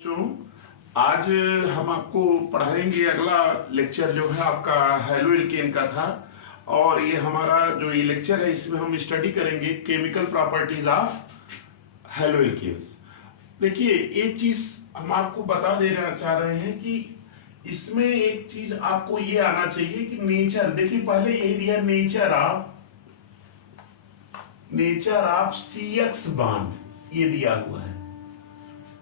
बच्चों, आज हम आपको पढ़ाएंगे। अगला लेक्चर जो है आपका हेलो एल्केन का था, और ये हमारा जो ये लेक्चर है इसमें हम स्टडी करेंगे chemical properties of halo alkanes. देखिए, एक चीज हम आपको बता देना चाह रहे हैं कि इसमें एक चीज आपको ये आना चाहिए कि नेचर, देखिए पहले यही दिया nature of C X bond, ये दिया हुआ है।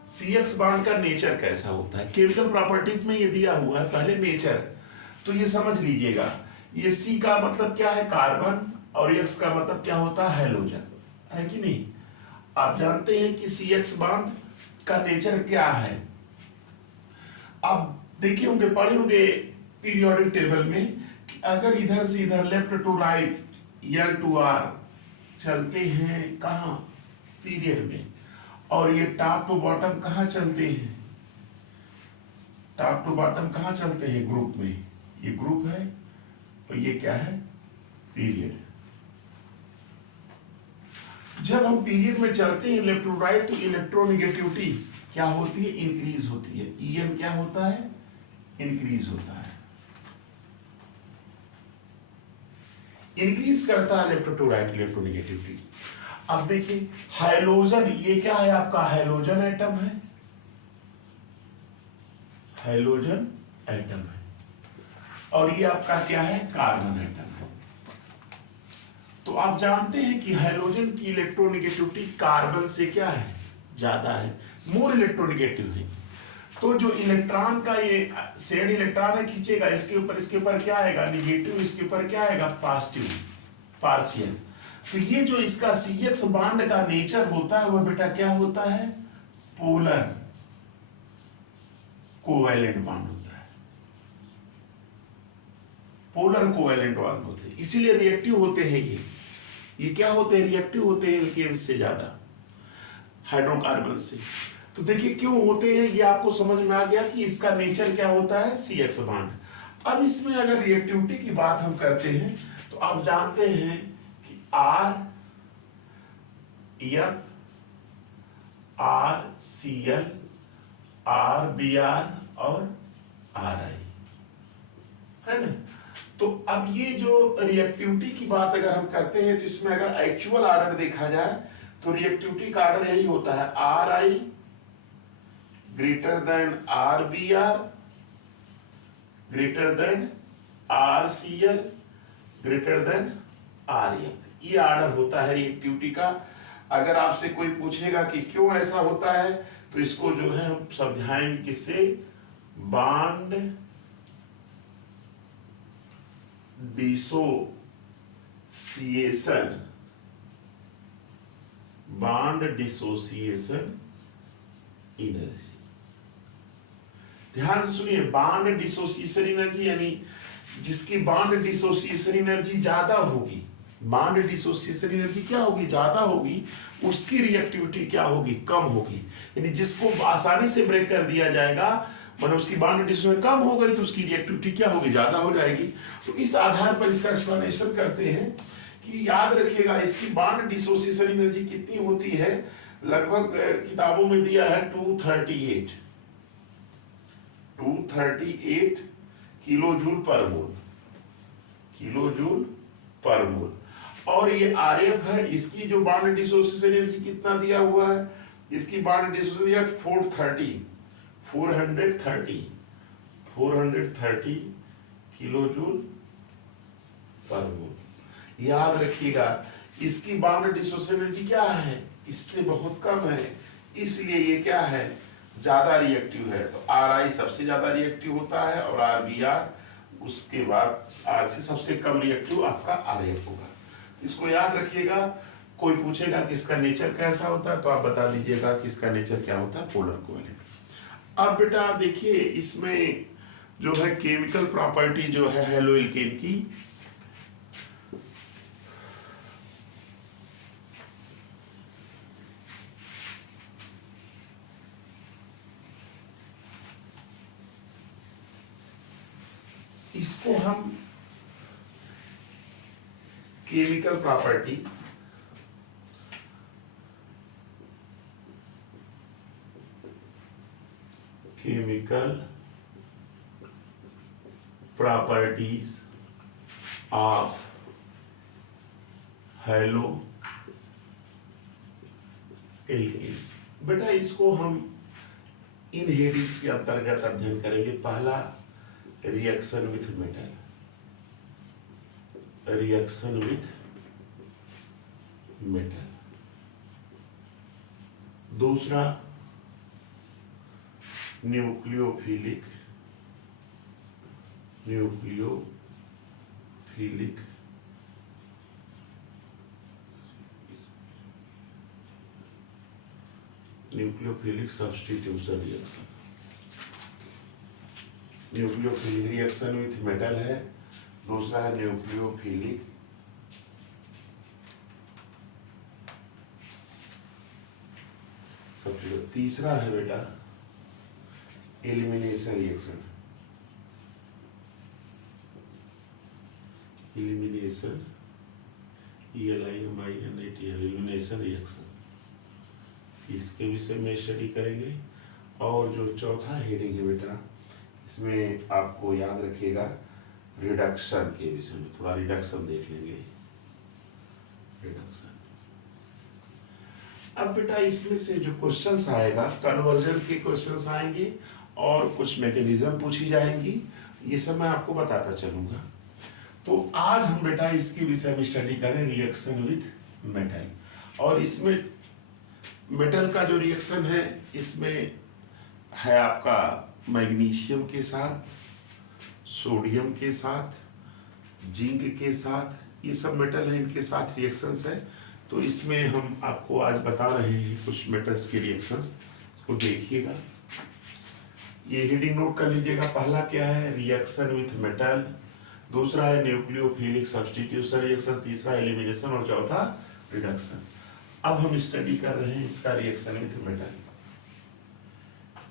सी एक्स बॉन्ड का नेचर कैसा होता है, केमिकल प्रॉपर्टीज में ये दिया हुआ है। पहले नेचर, तो ये समझ लीजिएगा, ये सी का मतलब क्या है, कार्बन, और एक्स का मतलब क्या होता है, हैलोजन, है कि नहीं। आप जानते हैं कि सी एक्स बॉन्ड का नेचर क्या है। आप देखे होंगे, पढ़े होंगे पीरियोडिक टेबल में कि अगर इधर से इधर left to right L to R चलते हैं, कहाँ, पीरियड में, और ये टॉप टू बॉटम कहाँ चलते हैं, टॉप टू बॉटम कहाँ चलते हैं, ग्रुप में। ये ग्रुप है और ये क्या है, पीरियड। जब हम पीरियड में चलते हैं लेफ्ट टू राइट, तो इलेक्ट्रोनेगेटिविटी क्या होती है, इंक्रीज होती है। ईएम क्या होता है, इंक्रीज होता है, इंक्रीज करता है लेफ्ट टू राइट इलेक्ट्रोनेगेटिविटी। अब देखिए हाइलोजन, ये क्या है आपका, हाइलोजन एटम है, हाइलोजन एटम है, और ये आपका क्या है, कार्बन एटम है। तो आप जानते हैं कि हाइलोजन की इलेक्ट्रोनेगेटिविटी कार्बन से क्या है, ज्यादा है, मोर इलेक्ट्रोनेगेटिव है। तो जो इलेक्ट्रॉन का ये शेड इलेक्ट्रॉन है खींचेगा, इसके ऊपर क्या आएगा, निगेटिव, इसके ऊपर क्या आएगा, पॉजिटिव, पार्शियल। तो ये जो इसका सी एक्स बॉन्ड का नेचर होता है वो बेटा क्या होता है, पोलर कोवैलेंट बॉन्ड होता है, पोलर कोवैलेंट बॉन्ड होते हैं, इसीलिए रिएक्टिव होते हैं। ये क्या होते हैं, रिएक्टिव होते हैं एल्केन्स से ज्यादा, हाइड्रोकार्बन से। तो देखिए क्यों होते हैं, ये आपको समझ में आ गया कि इसका नेचर क्या होता है, सी एक्स बॉन्ड। अब इसमें अगर रिएक्टिविटी की बात हम करते हैं तो आप जानते हैं कि R F, R C L, R B R और आर आई, है ना। तो अब ये जो रिएक्टिविटी की बात अगर हम करते हैं तो इसमें अगर एक्चुअल ऑर्डर देखा जाए तो रिएक्टिविटी का ऑर्डर यही होता है, R I greater than R B R, greater than R C L, greater than R F. ये ऑर्डर होता है रिएक्टिविटी का। अगर आपसे कोई पूछेगा कि क्यों ऐसा होता है, तो इसको जो है हम समझाएंगे किससे, bond dissociation, bond dissociation energy. ध्यान से सुनिए, बॉन्ड डिसोसिएशन एनर्जी यानी जिसकी बॉन्ड डिसोसिएशन एनर्जी ज्यादा होगी, बॉन्ड डिसोसिएशन एनर्जी क्या होगी, ज्यादा होगी, उसकी रिएक्टिविटी क्या होगी, कम होगी। यानी जिसको आसानी से ब्रेक कर दिया जाएगा, मतलब उसकी बॉन्ड डिसोसिएशन कम हो गई, तो उसकी रिएक्टिविटी क्या होगी, ज्यादा हो जाएगी। तो इस आधार पर इसका एक्सप्लेनेशन करते हैं कि याद रखिएगा इसकी बॉन्ड डिसोसिएशन एनर्जी कितनी होती है, लगभग किताबों में दिया है 238 किलोजूल पर मोल, किलोजूल पर मोल। और ये आर एफ है, इसकी जो बॉन्ड डिसोसिएशन एनर्जी कितना दिया हुआ है, इसकी बॉन्ड डिसोसिएशन 430 किलोजूल पर मोल। याद रखिएगा इसकी बॉन्ड डिसोसिएशन एनर्जी क्या है, इससे बहुत कम है, इसलिए ये क्या है, ज्यादा रिएक्टिव है। तो आर आई सबसे ज्यादा रिएक्टिव होता है और आर बी आर उसके बाद आर से सबसे कम रिएक्टिव आपका आर एफ होगा। इसको याद रखिएगा। कोई पूछेगा कि इसका नेचर कैसा होता है, तो आप बता दीजिएगा कि इसका नेचर क्या होता है, पोलर कोवैलेंट। अब बेटा देखिए इसमें जो है केमिकल प्रॉपर्टी जो है हेलो एल्केन की, इसको हम chemical properties chemical properties of haloalkanes। बेटा इसको हम इन हेडिंग्स के अंतर्गत अध्ययन करेंगे। पहला reaction with metal, reaction with metal. दूसरा nucleophilic substitution reaction. Nucleophilic reaction with metal है, दूसरा है न्यूक्लियोफिलिक सब्स्टिट्यूशन। तीसरा है beta elimination reaction, elimination elimination reaction, इसके विषय में स्टडी करेंगे। और जो चौथा हेडिंग है बेटा, इसमें आपको याद रखिएगा रिडक्शन के विषय में, थोड़ा रिडक्शन देख लेंगे। रिडक्शन, अब बेटा इसमें से जो क्वेश्चंस आएगा, कन्वर्जन के क्वेश्चंस आएंगे और कुछ मैकेनिज्म पूछी जाएंगी, ये सब मैं आपको बताता चलूंगा। तो आज हम बेटा इसके विषय में स्टडी करें रिएक्शन विथ मेटल। और इसमें मेटल का जो रिएक्शन है, इसमें है आपका मैग्नीशियम के साथ, सोडियम के साथ, जिंक के साथ, ये सब मेटल है, इनके साथ रिएक्शंस है। तो इसमें हम आपको आज बता रहे हैं कुछ मेटल्स के रिएक्शंस को देखिएगा। ये हेडिंग नोट कर लीजिएगा। पहला क्या है, रिएक्शन विथ मेटल, दूसरा है न्यूक्लियोफिलिक सब्स्टिट्यूशन रिएक्शन, तीसरा एलिमिनेशन और चौथा रिडक्शन। अब हम स्टडी कर रहे हैं इसका रिएक्शन विथ मेटल।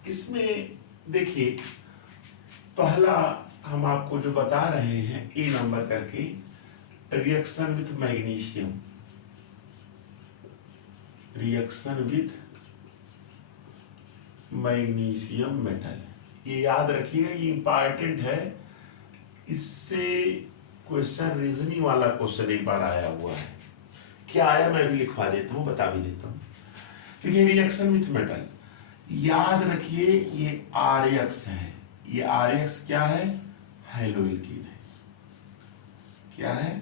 इसमें देखिए पहला हम आपको जो बता रहे हैं ए नंबर करके, reaction with magnesium, reaction with magnesium metal. ये याद रखिएगा, ये इंपॉर्टेंट है। इससे क्वेश्चन रीजनिंग वाला क्वेश्चन एक बार आया हुआ है। क्या आया मैं भी लिखवा देता हूं, बता भी देता हूं। देखिए रिएक्शन विथ मेटल, याद रखिए ये RX है। ये RX क्या है, हैलोएल्कीन है। क्या है,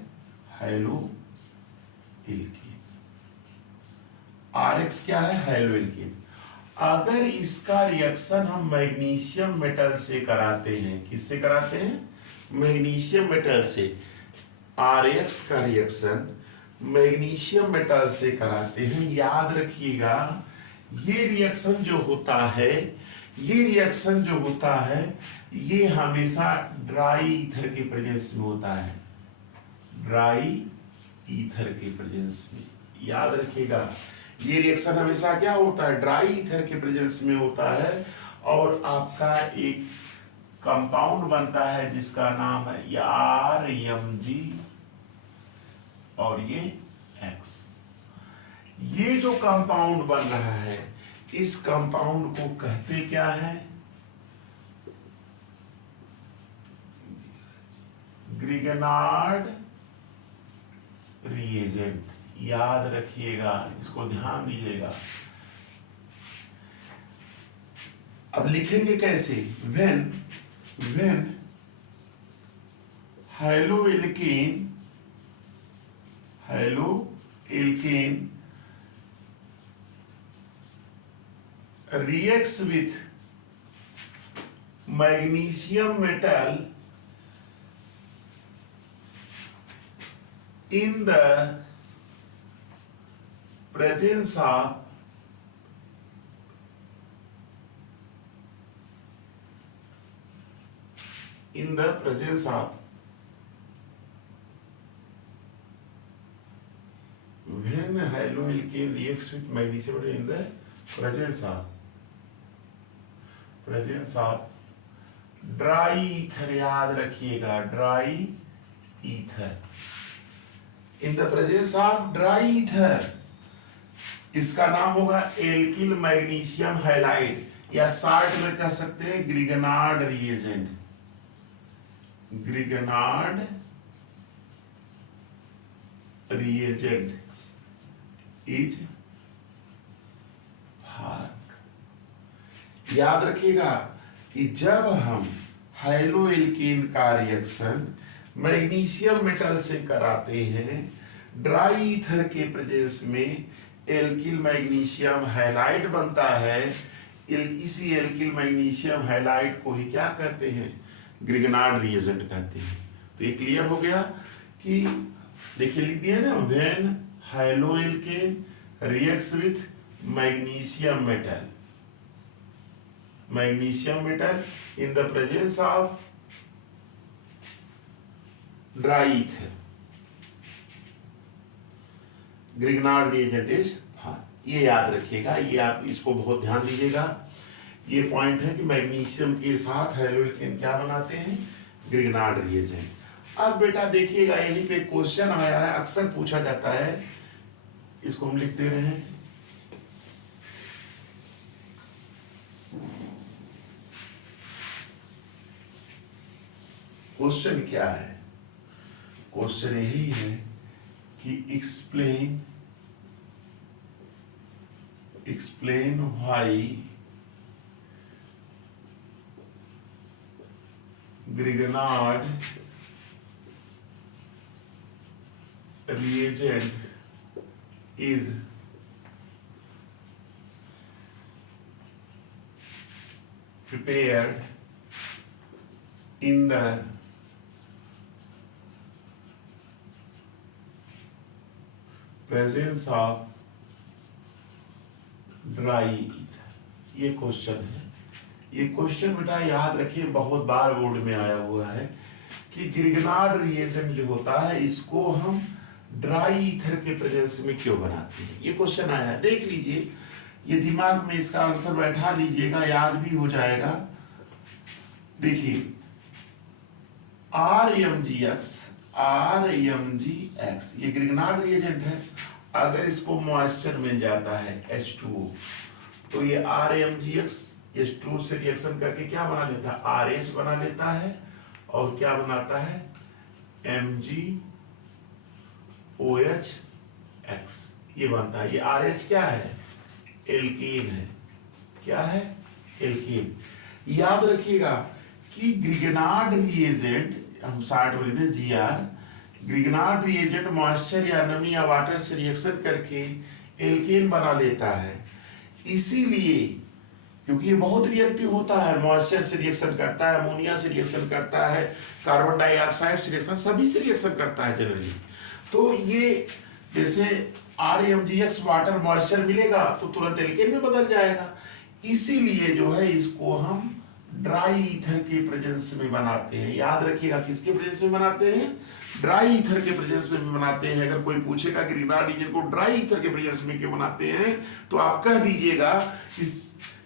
हैलोएल्कीन। RX क्या है, हैलोएल्कीन। अगर इसका रिएक्शन हम मैग्नीशियम मेटल से कराते हैं, किससे कराते हैं, मैग्नीशियम मेटल से, RX का रिएक्शन मैग्नीशियम मेटल से कराते हैं, याद रखिएगा ये रिएक्शन जो होता है, ये हमेशा ड्राई ईथर के प्रेजेंस में होता है। ड्राई ईथर के प्रेजेंस में, याद रखिएगा ये रिएक्शन हमेशा क्या होता है, ड्राई ईथर के प्रेजेंस में होता है। और आपका एक कंपाउंड बनता है जिसका नाम है RMG और ये X। ये जो कंपाउंड बन रहा है, इस कंपाउंड को कहते क्या है, ग्रिगनार्ड रिएजेंट। याद रखिएगा, इसको ध्यान दीजिएगा। अब लिखेंगे कैसे, when haloalkane reacts with magnesium metal in the presence of when haloalkane reacts with magnesium metal in the presence of dry ether, याद रखिएगा dry ether, in the presence of dry ether, इसका नाम होगा एल्किल मैग्नीशियम हैलाइड। या short में कह सकते हैं Grignard reagent. Grignard reagent is hard. याद रखिएगा कि जब हम हाइलो एल्कीन का रिएक्शन मैग्नीशियम मेटल से कराते हैं, ड्राई ईथर के प्रेजेंस में एल्किल मैग्नीशियम हैलाइड बनता है। इसी एल्किल मैग्नीशियम हैलाइड को ही क्या कहते हैं? ग्रिगनार्ड रिएजेंट कहते हैं। तो ये क्लियर हो गया कि देखिए लिख दिया ना, when halo alkane reacts with magnesium metal, magnesium metal in the presence of dry ether, Grignard reagent is hard। ये याद रखिएगा, ये आप इसको बहुत ध्यान दीजिएगा। ये पॉइंट है कि मैग्नीशियम के साथ हैलोएल्केन क्या बनाते हैं? Grignard reagent. अब बेटा देखिएगा, यहीं पे क्वेश्चन आया है, अक्सर पूछा जाता है, इसको हम लिख दे रहे हैं। क्वेश्चन क्या है? क्वेश्चन यही है कि explain why Grignard reagent is prepared in the presence of dry ether. ये क्वेश्चन है। ये क्वेश्चन बेटा याद रखिए, बहुत बार बोर्ड में आया हुआ है कि ग्रिगनार्ड रिएजेंट जो होता है इसको हम ड्राई ईथर के प्रेजेंस में क्यों बनाते हैं। ये क्वेश्चन आया है, देख लीजिए, ये दिमाग में इसका आंसर बैठा लीजिएगा, याद भी हो जाएगा। देखिए RMgX ये ग्रिगनार्ड रिएजेंट है। अगर इसको मॉइस्चर मिल जाता है H2O, तो ये RMgX H2 से रिएक्शन करके क्या बना लेता है? RH बना लेता है, और क्या बनाता है? MgOH ये बनता है। ये RH क्या है? एल्कीन है। क्या है? एल्कीन। याद रखिएगा कि ग्रिगनार्ड रिएजेंट, हम 60 बोले थे GR, ग्रिगनार्ड रिएजेंट मॉइस्चर या नमी या वाटर से रिएक्शन करके एल्केन बना लेता है। इसीलिए क्योंकि ये बहुत रिएक्टिव होता है, मॉइस्चर से रिएक्शन करता है, अमोनिया से रिएक्शन करता है, कार्बन डाइऑक्साइड से रिएक्शन, सभी से रिएक्शन करता है जनरली। तो ये जैसे RMgX वाटर मॉइस्चर मिलेगा तो तुरंत एल्केन में बदल जाएगा। इसीलिए जो है इसको हम ड्राई ईथर के प्रेजेंस में बनाते हैं। याद रखिएगा, किसके प्रेजेंस में बनाते हैं? ड्राई ईथर के प्रेजेंस में बनाते हैं। अगर कोई पूछेगा कि ग्रिगनार्ड रिएजेंट को ड्राई ईथर के प्रेजेंस में क्यों बनाते हैं, तो आप कह दीजिएगा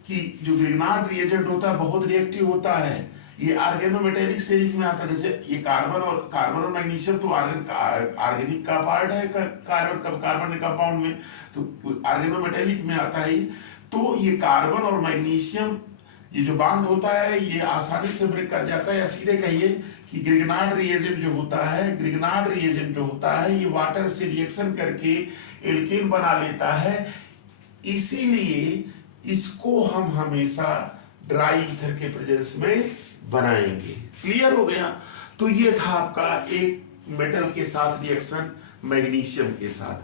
कि जो ग्रिगनार्ड रिएजेंट होता है बहुत रिएक्टिव होता है। ये ऑर्गेनोमेटेलिक सीरीज में आता है। जैसे ये कार्बन और मैग्नीशियम तो ऑर्गेनिक का पार्ट है कार्बन कंपाउंड में, तो ऑर्गेनोमेटेलिक में आता है। तो ये कार्बन और मैग्नीशियम ये जो बॉन्ड होता है ये आसानी से ब्रेक कर जाता है। या सीधे कहिए कि ग्रिगनार्ड रिएजेंट जो होता है ये वाटर से रिएक्शन करके एल्केन बना लेता है। इसीलिए इसको हम हमेशा ड्राई ईथर के प्रेजेंस में बनाएंगे। क्लियर हो गया? तो ये था आपका एक मेटल के साथ रिएक्शन मैग्नीशियम के साथ।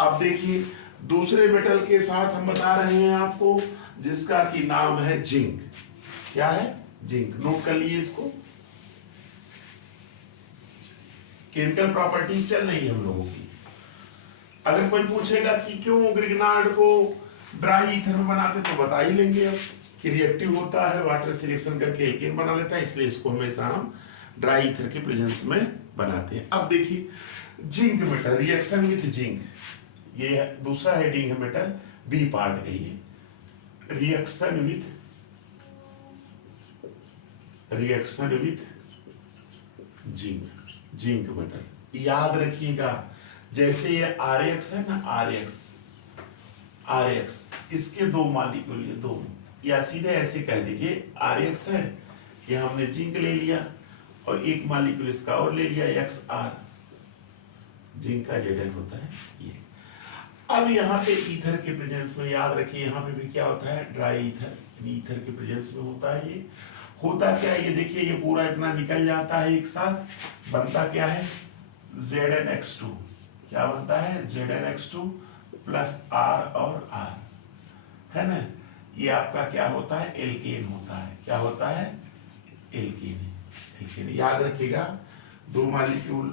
अब देखिए दूसरे मेटल के साथ हम बता रहे हैं आपको, जिसका की नाम है जिंक। क्या है? जिंक। नोट कर लिए इसको। केमिकल प्रॉपर्टीज चल रही है हम लोगों की। अगर कोई पूछेगा कि क्यों ग्रिगनार्ड को ड्राई ईथर में बनाते, तो बता ही लेंगे अब कि रिएक्टिव होता है, वाटर से रिएक्शन करके एल्केन बना लेता है, इसलिए इसको हमेशा हम ड्राई ईथर के प्रेजेंस में बनाते हैं। अब देखिए zinc metal, reaction with zinc, ये दूसरा हेडिंग है मेटल, बी पार्ट है ये। Reaction with zinc metal. याद रखिएगा, जैसे ये RX है ना, RX इसके दो मॉलिक्यूल, ये दो, या सीधे ऐसे कह दीजिए RX है, ये हमने जिंक ले लिया और एक मॉलिक्यूल इसका और ले लिया XR, जिंक का Zn होता है ये। अब यहाँ पे ईथर के प्रेजेंस में याद रखिए, यहाँ पे भी क्या होता है, ड्राई ईथर, ईथर के प्रेजेंस में होता है ये। होता क्या है ये देखिए, ये पूरा इतना निकल जाता है एक साथ, बनता क्या है ZnX2, क्या बनता है ZnX2 प्लस R और R, है ना। ये आपका क्या होता है, एल्केन होता है, क्या होता है, एल्केन। एल्केन याद रखिएगा, दो मॉलिक्यूल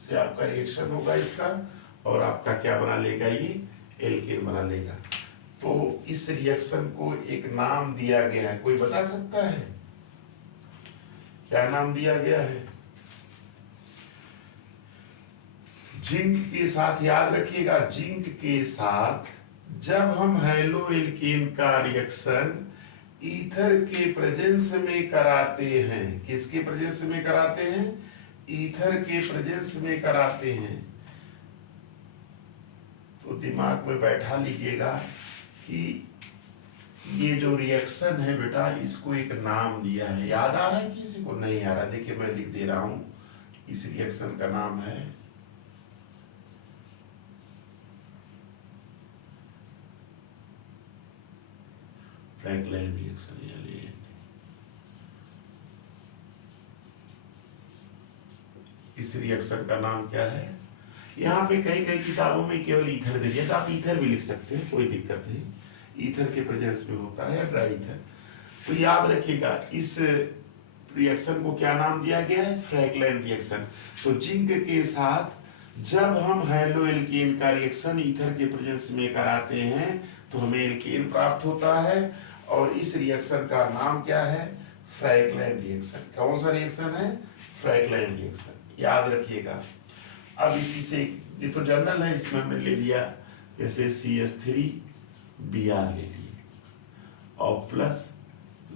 से आपका रिएक्शन होगा इसका, और आपका क्या बना लेगा, ये एल्केन बना लेगा। तो इस रिएक्शन को एक नाम दिया गया है, कोई बता सकता है क्या नाम दिया गया है? जिंक के साथ, याद रखिएगा, जिंक के साथ जब हम हैलो एल्केन का रिएक्शन ईथर के प्रेजेंस में कराते हैं, किसके प्रेजेंस में कराते हैं, ईथर के प्रेजेंस में कराते हैं, तो दिमाग में बैठा लीजिएगा कि ये जो रिएक्शन है बेटा, इसको एक नाम दिया है। याद आ रहा है किसी को? नहीं आ रहा, देखिए मैं लिख दे रहा हूं, इस रिएक्शन का नाम है फ्रैंकलाइन रिएक्शन। इस रिएक्शन का नाम क्या है? यहाँ पे कई कई किताबों में केवल ईथर दे दिया, तो आप ईथर भी लिख सकते हैं, कोई दिक्कत नहीं, ईथर के प्रेजेंस में होता है ड्राई ईथर। तो याद रखिएगा, इस रिएक्शन को क्या नाम दिया गया है, फ्रैंकलाइन रिएक्शन। तो जिंक के साथ जब हम हैलो एल्केन का रिएक्शन ईथर के प्रेजेंस में कराते हैं तो हमें एल्केन प्राप्त होता है, और इस रिएक्शन का नाम क्या है, फ्रैंकलाइन रिएक्शन। कौन सा रिएक्शन है, फ्रैंकलाइन रिएक्शन, याद रखिएगा। अब इसी से, ये तो जनरल है, इसमें हमने ले लिया जैसे CH3Br ले लिए और प्लस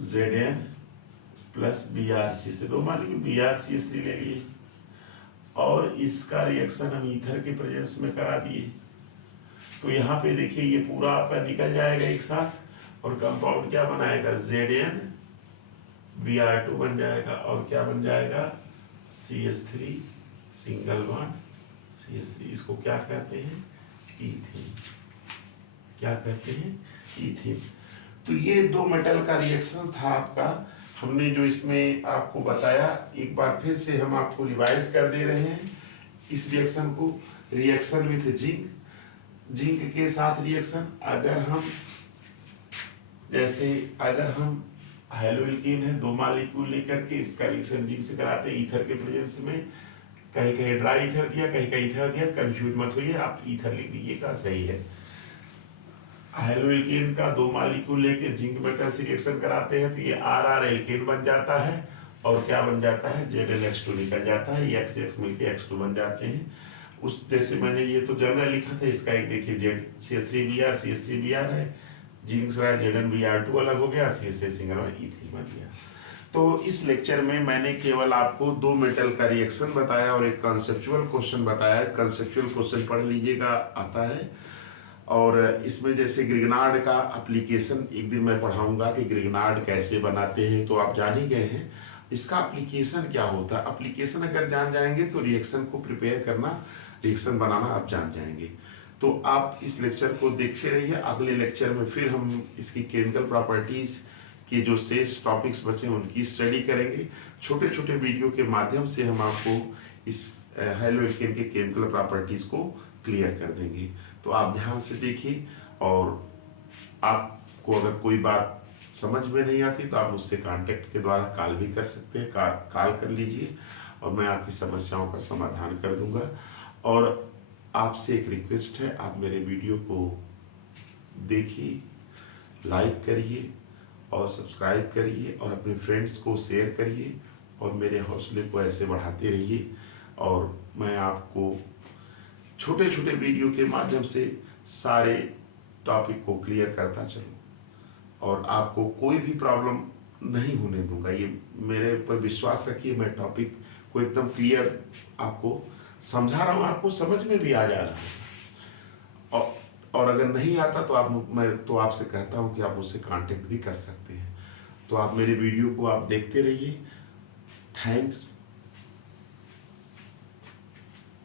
Zn प्लस BrC से दो मॉलिक्यूल BrCH3 ले लिए, और इसका रिएक्शन हम ईथर के प्रेजेंस में करा दिए। तो यहाँ पे देखिए ये पूरा आपका निकल जाएगा एक साथ, और कंपाउंड क्या बनाएगा, ZnBr2 बन जाएगा, और क्या बन जाएगा, CH3 सिंगल बॉन्ड CH3। इसको क्या कहते हैं, ईथेन। क्या कहते हैं, ईथेन। तो ये दो मेटल का रिएक्शन था आपका, हमने जो इसमें आपको बताया, एक बार फिर से हम आपको रिवाइज कर दे रहे हैं इस रिएक्शन को। रिएक्शन विथ जिंक, जिंक के साथ रिएक्शन, अगर हम हैलो एल्केन है, दो मॉलिक्यूल लेकर के इसका रिएक्शन जिंक से कराते हैं ईथर के प्रेजेंस में, कहीं कहीं ड्राई ईथर दिया, कहीं कहीं ईथर दिया, कंफ्यूज मत होइए, आप ईथर लिख दीजिएगा, सही है। हैलो एल्केन का दो मॉलिक्यूल लेके जिंक मेटल से रिएक्शन कराते हैं तो ये RR एल्केन बन जाता है, और क्या बन जाता है, ZnX2 निकल जाता है, ये X मिलके X2 बन जाते हैं। उस जैसे मैंने ये तो जनरल लिखा था, इसका एक देखिए CH3Br है, जिंक से ZnBr2 अलग हो गया, CH3 सिंगल ईथेन बन गया। तो इस लेक्चर में मैंने केवल आपको दो मेटल का रिएक्शन बताया और एक कंसेप्चुअल क्वेश्चन बताया। कंसेप्चुअल क्वेश्चन पढ़ लीजिएगा, आता है। और इसमें जैसे ग्रिग्नार्ड का एप्लीकेशन एक दिन मैं पढ़ाऊंगा कि ग्रिग्नार्ड कैसे बनाते हैं, तो आप जान ही गए हैं। इसका एप्लीकेशन क्या होता है, एप्लीकेशन अगर जान जाएंगे तो रिएक्शन को प्रिपेयर करना, रिएक्शन बनाना आप जान जाएंगे। तो आप इस लेक्चर को देखते रहिए, अगले लेक्चर में फिर हम इसकी केमिकल प्रॉपर्टीज के जो शेष टॉपिक्स बचे उनकी स्टडी करेंगे। छोटे छोटे वीडियो के माध्यम से हम आपको इस हैलो एल्केन के केमिकल प्रॉपर्टीज को क्लियर कर देंगे। तो आप ध्यान से देखिए, और आपको अगर कोई बात समझ में नहीं आती तो आप मुझसे कांटेक्ट के द्वारा कॉल भी कर सकते हैं, कॉल कर लीजिए और मैं आपकी समस्याओं का समाधान कर दूंगा। और आपसे एक रिक्वेस्ट है, आप मेरे वीडियो को देखिए, लाइक करिए और सब्सक्राइब करिए और अपने फ्रेंड्स को शेयर करिए और मेरे हौसले को ऐसे बढ़ाते रहिए। और मैं आपको छोटे छोटे वीडियो के माध्यम से सारे टॉपिक को क्लियर करता चलूँ और आपको कोई भी प्रॉब्लम नहीं होने दूंगा। ये मेरे ऊपर विश्वास रखिए, मैं टॉपिक को एकदम क्लियर आपको समझा रहा हूँ, आपको समझ में भी आ जा रहा है। और अगर नहीं आता तो मैं तो आपसे कहता हूँ कि आप मुझसे कांटेक्ट भी कर सकते हैं। तो आप मेरे वीडियो को आप देखते रहिए। थैंक्स।